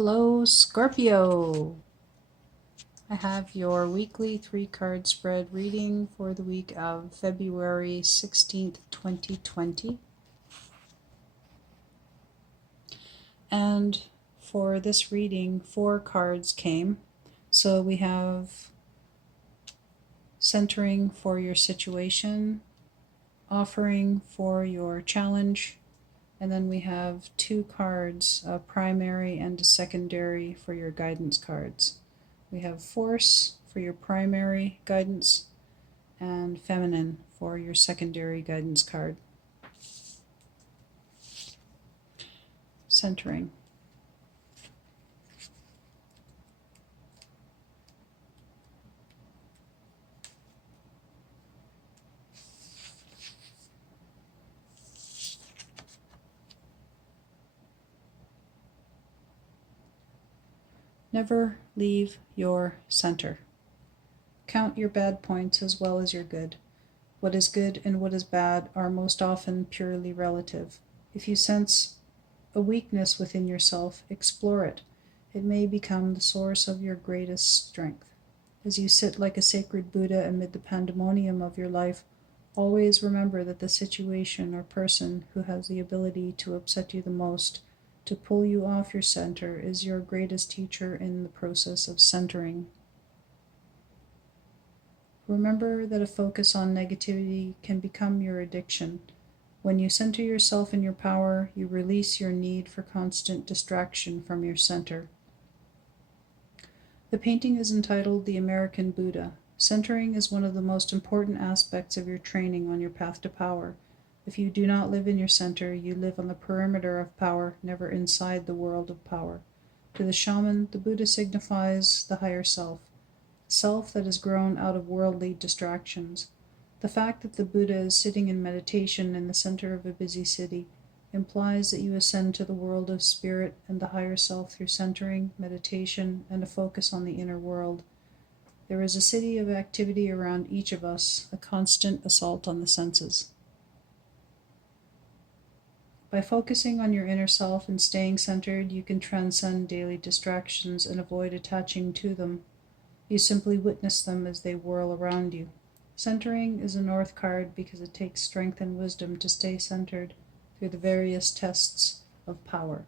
Hello, Scorpio. I have your weekly 3-card spread reading for the week of February 16th, 2020. And for this reading, 4 cards came. So we have centering for your situation, offering for your challenge, and then we have 2 cards, a primary and a secondary for your guidance cards. We have force for your primary guidance and feminine for your secondary guidance card. Centering. Never leave your center. Count your bad points as well as your good. What is good and what is bad are most often purely relative. If you sense a weakness within yourself, explore it. It may become the source of your greatest strength. As you sit like a sacred Buddha amid the pandemonium of your life, always remember that the situation or person who has the ability to upset you the most, to pull you off your center, is your greatest teacher in the process of centering. Remember that a focus on negativity can become your addiction. When you center yourself in your power, you release your need for constant distraction from your center. The painting is entitled The American Buddha. Centering is one of the most important aspects of your training on your path to power. If you do not live in your center, you live on the perimeter of power, never inside the world of power. To the shaman, the Buddha signifies the higher self, the self that has grown out of worldly distractions. The fact that the Buddha is sitting in meditation in the center of a busy city implies that you ascend to the world of spirit and the higher self through centering, meditation, and a focus on the inner world. There is a city of activity around each of us, a constant assault on the senses. By focusing on your inner self and staying centered, you can transcend daily distractions and avoid attaching to them. You simply witness them as they whirl around you. Centering is a north card because it takes strength and wisdom to stay centered through the various tests of power.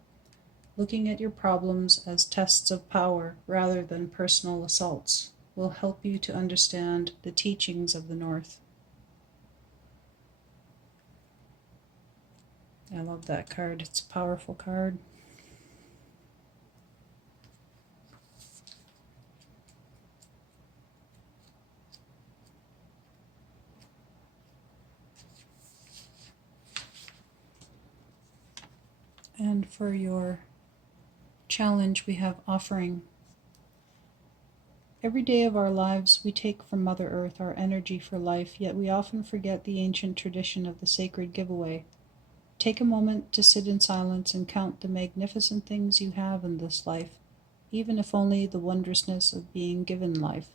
Looking at your problems as tests of power rather than personal assaults will help you to understand the teachings of the North. I love that card. It's a powerful card. And for your challenge, we have offering. Every day of our lives, we take from Mother Earth our energy for life, yet we often forget the ancient tradition of the sacred giveaway. Take a moment to sit in silence and count the magnificent things you have in this life, even if only the wondrousness of being given life.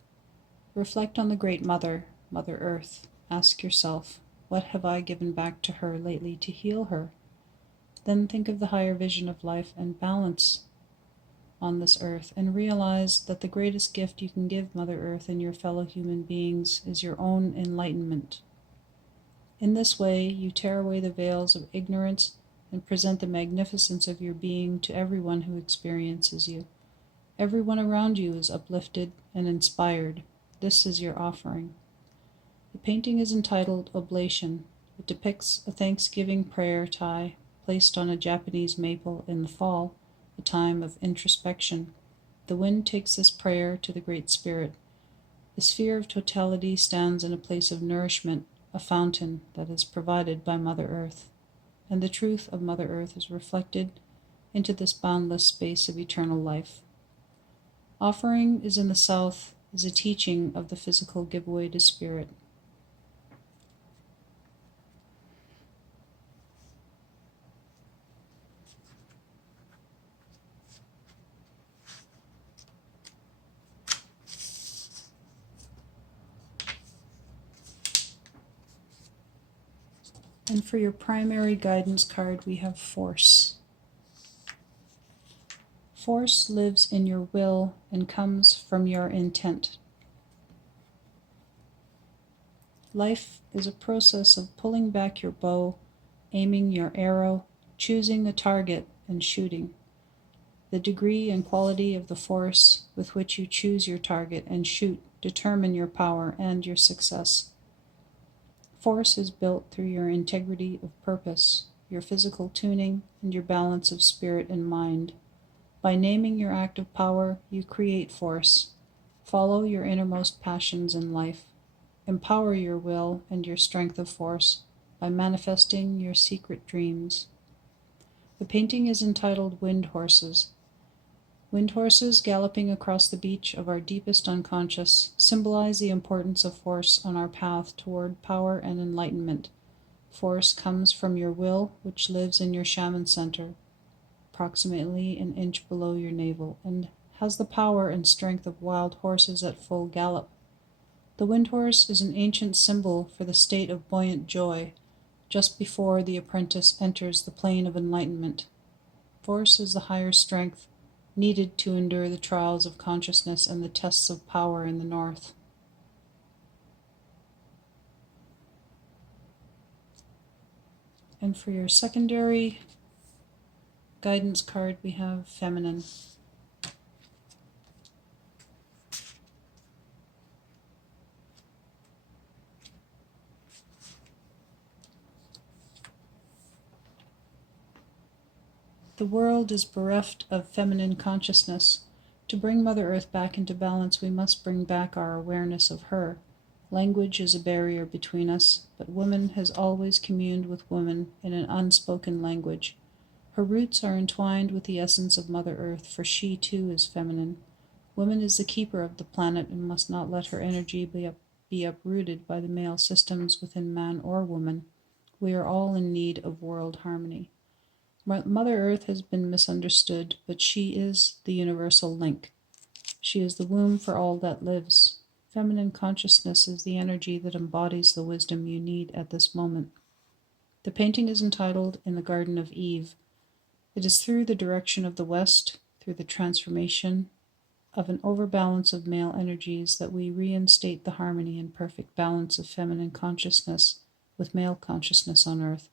Reflect on the Great Mother, Mother Earth. Ask yourself, what have I given back to her lately to heal her? Then think of the higher vision of life and balance on this earth, and realize that the greatest gift you can give Mother Earth and your fellow human beings is your own enlightenment. In this way, you tear away the veils of ignorance and present the magnificence of your being to everyone who experiences you. Everyone around you is uplifted and inspired. This is your offering. The painting is entitled Oblation. It depicts a Thanksgiving prayer tie placed on a Japanese maple in the fall, a time of introspection. The wind takes this prayer to the Great Spirit. The sphere of totality stands in a place of nourishment, a fountain that is provided by Mother Earth, and the truth of Mother Earth is reflected into this boundless space of eternal life. Offering is in the south is a teaching of the physical giveaway to spirit. And for your primary guidance card, we have Force. Force lives in your will and comes from your intent. Life is a process of pulling back your bow, aiming your arrow, choosing a target, and shooting. The degree and quality of the force with which you choose your target and shoot determine your power and your success. Force is built through your integrity of purpose, your physical tuning, and your balance of spirit and mind. By naming your act of power, you create force. Follow your innermost passions in life. Empower your will and your strength of force by manifesting your secret dreams. The painting is entitled Wind Horses. Wind horses galloping across the beach of our deepest unconscious symbolize the importance of force on our path toward power and enlightenment. Force comes from your will, which lives in your shaman center, approximately an inch below your navel, and has the power and strength of wild horses at full gallop. The wind horse is an ancient symbol for the state of buoyant joy, just before the apprentice enters the plane of enlightenment. Force is the higher strength needed to endure the trials of consciousness and the tests of power in the north. And for your secondary guidance card, we have Feminine. The world is bereft of feminine consciousness. To bring Mother Earth back into balance, we must bring back our awareness of her. Language is a barrier between us, but woman has always communed with woman in an unspoken language. Her roots are entwined with the essence of Mother Earth, for she too is feminine. Woman is the keeper of the planet and must not let her energy be uprooted by the male systems within man or woman. We are all in need of world harmony. Mother Earth has been misunderstood, but she is the universal link. She is the womb for all that lives. Feminine consciousness is the energy that embodies the wisdom you need at this moment. The painting is entitled In the Garden of Eve. It is through the direction of the West, through the transformation of an overbalance of male energies, that we reinstate the harmony and perfect balance of feminine consciousness with male consciousness on Earth.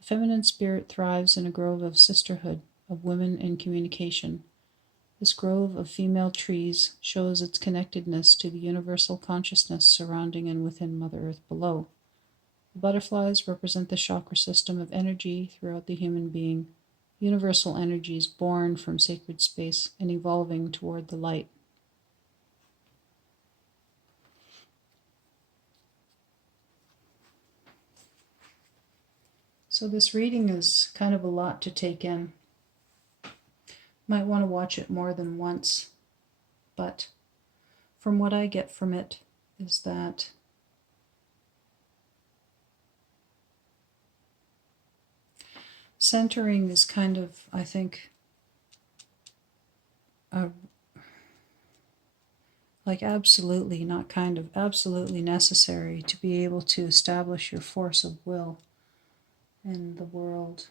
The feminine spirit thrives in a grove of sisterhood, of women in communication. This grove of female trees shows its connectedness to the universal consciousness surrounding and within Mother Earth below. The butterflies represent the chakra system of energy throughout the human being, universal energies born from sacred space and evolving toward the light. So this reading is kind of a lot to take in. Might want to watch it more than once, but from what I get from it is that centering is kind of, I think, absolutely, not kind of, absolutely necessary to be able to establish your force of will in the world.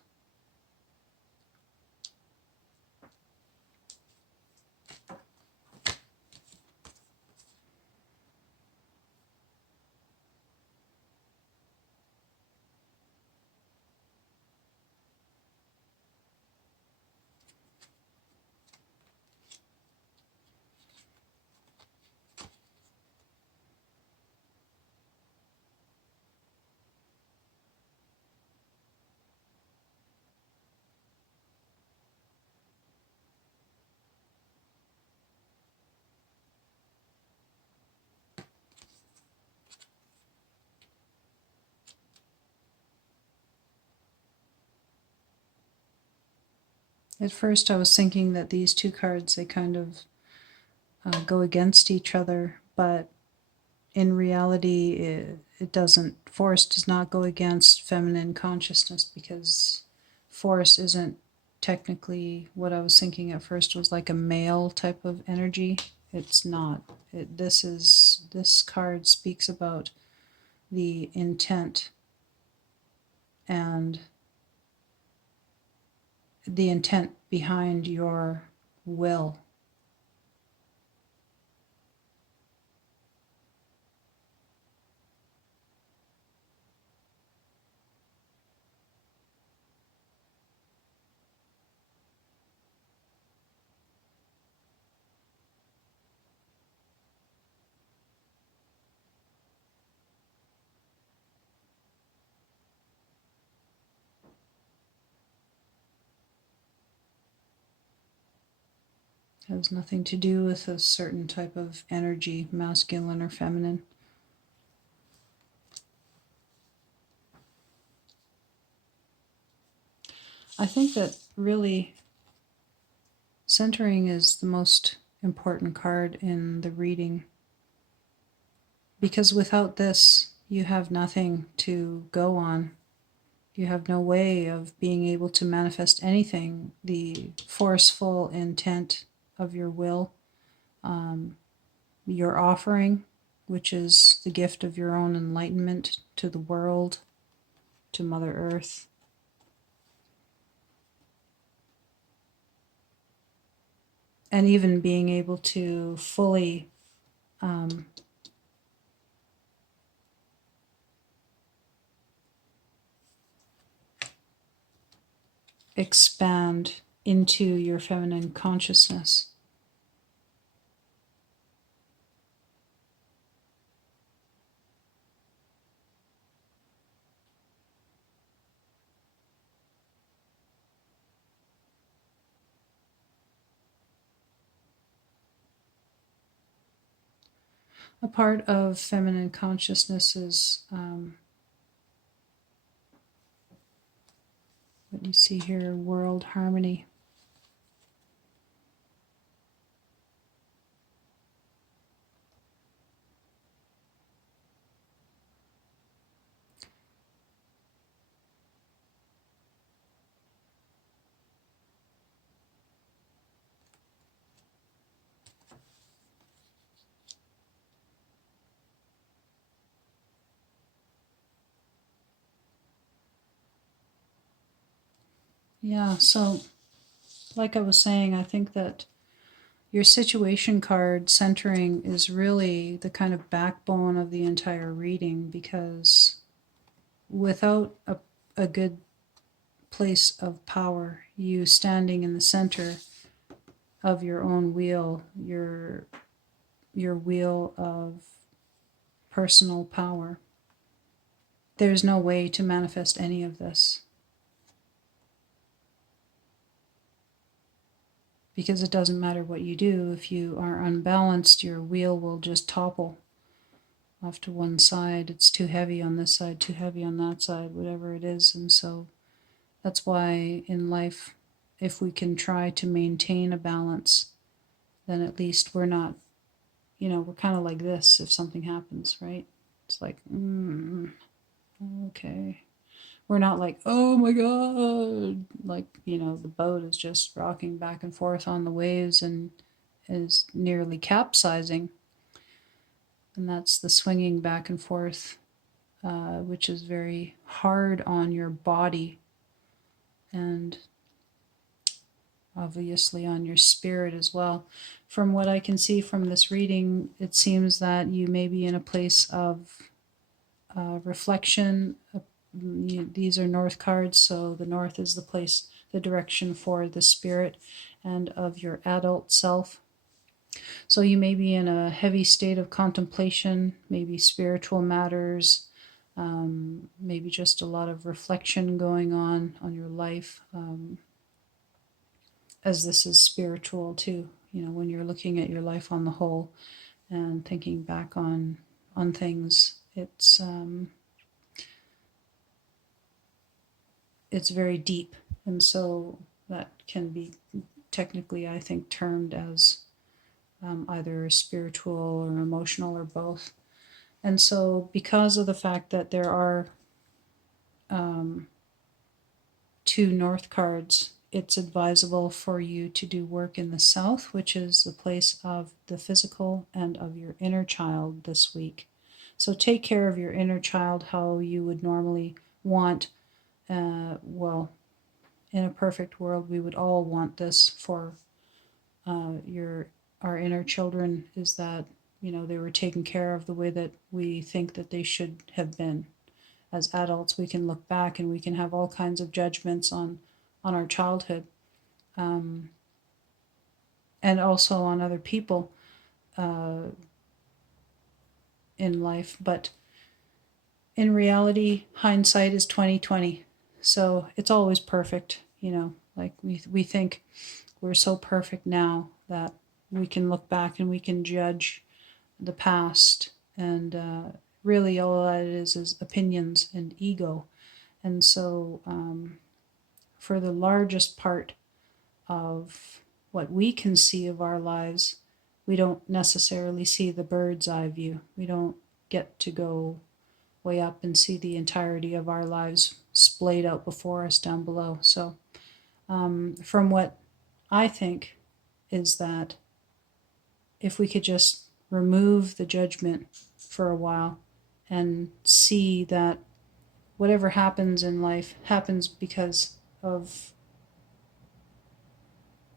At first I was thinking that these two cards, they kind of go against each other, but in reality it doesn't. Force does not go against feminine consciousness, because force isn't technically what I was thinking at first was like a male type of energy. It's not. This card speaks about the intent and the intent behind your will. It has nothing to do with a certain type of energy, masculine or feminine. I think that really centering is the most important card in the reading, because without this, you have nothing to go on. You have no way of being able to manifest anything. The forceful intent of your will, your offering, which is the gift of your own enlightenment to the world, to Mother Earth. And even being able to fully expand into your feminine consciousness. A part of feminine consciousness is what you see here, world harmony. Yeah, so like I was saying, I think that your situation card centering is really the kind of backbone of the entire reading, because without a good place of power, you standing in the center of your own wheel, your wheel of personal power, there's no way to manifest any of this. Because it doesn't matter what you do, if you are unbalanced, your wheel will just topple off to one side. It's too heavy on this side, too heavy on that side, whatever it is. And so that's why in life, if we can try to maintain a balance, then at least we're not, we're kind of like this if something happens, right? It's like, okay. We're not like, oh my God, like, the boat is just rocking back and forth on the waves and is nearly capsizing. And that's the swinging back and forth, which is very hard on your body and obviously on your spirit as well. From what I can see from this reading, it seems that you may be in a place of reflection. These are north cards, so the north is the place, the direction for the spirit and of your adult self. So you may be in a heavy state of contemplation, maybe spiritual matters, maybe just a lot of reflection going on your life, as this is spiritual too. When you're looking at your life on the whole and thinking back on things, it's very deep, and so that can be technically, I think, termed as either spiritual or emotional or both. And so, because of the fact that there are two north cards, it's advisable for you to do work in the south, which is the place of the physical and of your inner child this week. So take care of your inner child how you would normally want. Well, in a perfect world, we would all want this for our inner children is that, they were taken care of the way that we think that they should have been. As adults, we can look back and we can have all kinds of judgments on our childhood, and also on other people in life. But in reality, hindsight is 2020. So it's always perfect, like we think we're so perfect now that we can look back and we can judge the past, and really all that is opinions and ego. And so for the largest part of what we can see of our lives, we don't necessarily see the bird's eye view. We don't get to go way up and see the entirety of our lives splayed out before us down below. So from what I think is that if we could just remove the judgment for a while and see that whatever happens in life happens because of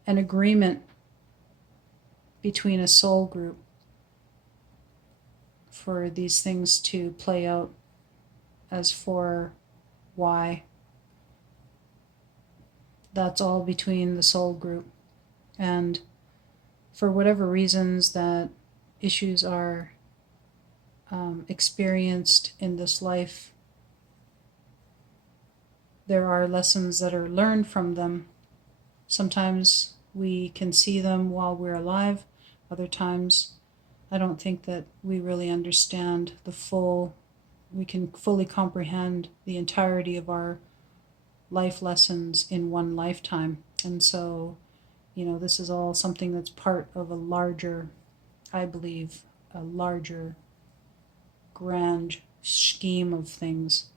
an agreement between a soul group for these things to play out as for why. That's all between the soul group. And for whatever reasons that issues are experienced in this life, there are lessons that are learned from them. Sometimes we can see them while we're alive. Other times, I don't think that we really understand we can fully comprehend the entirety of our life lessons in one lifetime. And so, this is all something that's part of a larger, I believe, a larger grand scheme of things.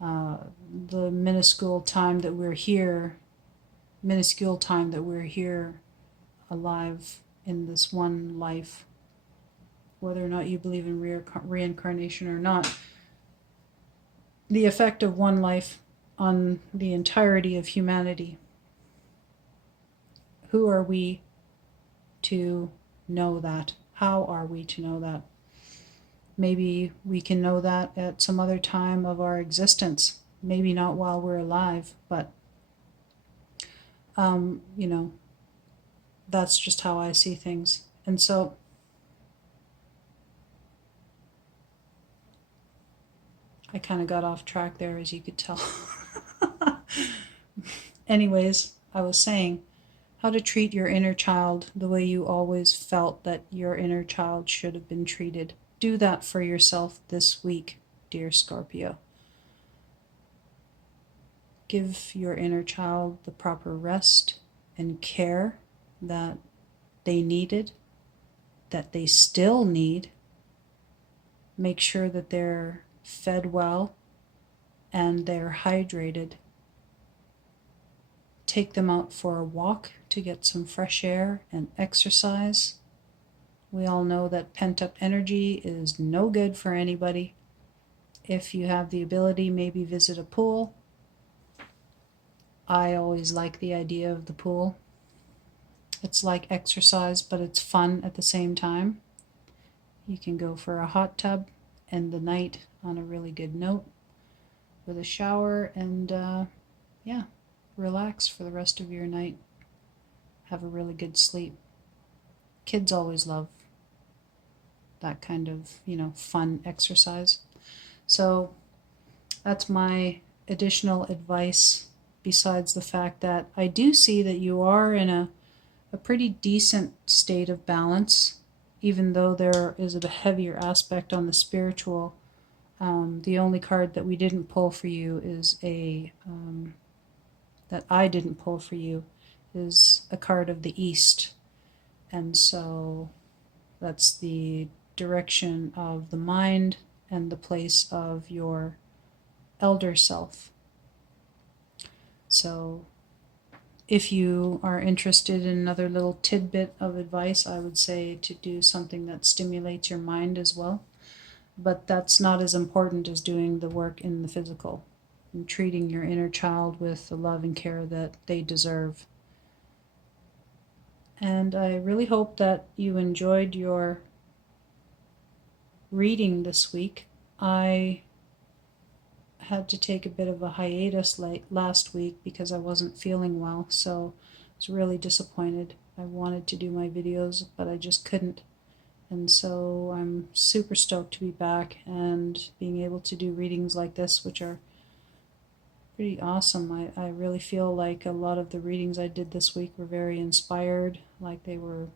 The minuscule time that we're here alive in this one life, whether or not you believe in reincarnation or not, the effect of one life on the entirety of humanity. Who are we to know that? How are we to know that? Maybe we can know that at some other time of our existence. Maybe not while we're alive, but that's just how I see things. And so I kind of got off track there, as you could tell. Anyways, I was saying how to treat your inner child the way you always felt that your inner child should have been treated. Do that for yourself this week, dear Scorpio. Give your inner child the proper rest and care that they needed, that they still need. Make sure that they're fed well and they're hydrated. Take them out for a walk to get some fresh air and exercise. We all know that pent-up energy is no good for anybody. If you have the ability, maybe visit a pool. I always like the idea of the pool. It's like exercise, but it's fun at the same time. You can go for a hot tub, end the night on a really good note with a shower, and relax for the rest of your night. Have a really good sleep. Kids always love that kind of, fun exercise. So that's my additional advice, besides the fact that I do see that you are in a pretty decent state of balance, even though there is a heavier aspect on the spiritual. The only card that we didn't pull for you is that I didn't pull for you is a card of the East. And so that's the direction of the mind and the place of your elder self. So if you are interested in another little tidbit of advice, I would say to do something that stimulates your mind as well. But that's not as important as doing the work in the physical and treating your inner child with the love and care that they deserve. And I really hope that you enjoyed your reading this week. I had to take a bit of a hiatus last week because I wasn't feeling well, so I was really disappointed. I wanted to do my videos, but I just couldn't. And so I'm super stoked to be back and being able to do readings like this, which are pretty awesome. I really feel like a lot of the readings I did this week were very inspired, like they were,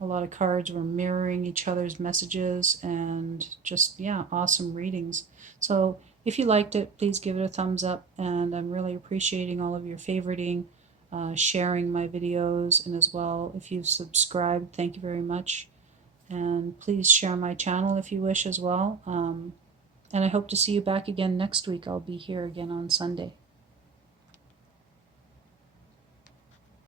a lot of cards were mirroring each other's messages, and just, yeah, awesome readings. So if you liked it, please give it a thumbs up, and I'm really appreciating all of your favoriting, sharing my videos, and as well, if you've subscribed, thank you very much. And please share my channel if you wish as well. And I hope to see you back again next week. I'll be here again on Sunday.